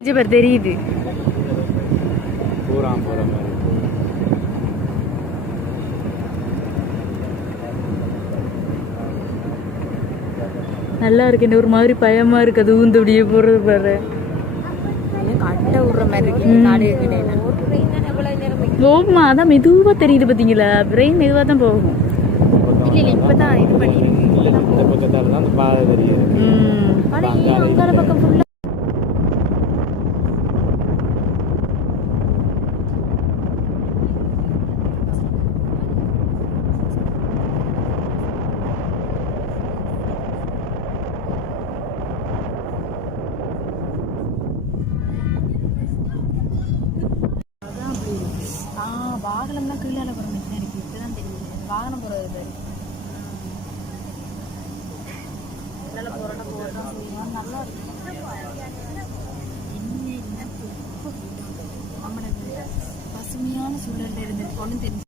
பேர் தெரியுது. நல்லா இருக்கு. ஒரு மாதிரி பயமா இருக்கு. அது ஊந்தபடியே போறது பாரு. கட்ட விடுற மாதிரி இருக்கு. ஓமா அதான் மெதுவா தெரியுது பாத்தீங்களா? பிரெயின் மெதுவா தான் போகும். இல்ல இப்பதான் இது பண்ணிருக்கு. பக்கம் ஃபுல்லா வாகனம் தான் கீழே போகிற மாதிரி தான் இருக்குது. இப்போதான் தெரியுது வாகனம் போகிறது பாரு. கீழே போகிறோன்னா போகிறோம் செய்வோம். நல்லா இருக்கும். என்ன நம்மளுக்கு பசுமையான சூழலில் இருந்துட்டு ஒன்றும் தெரிஞ்சு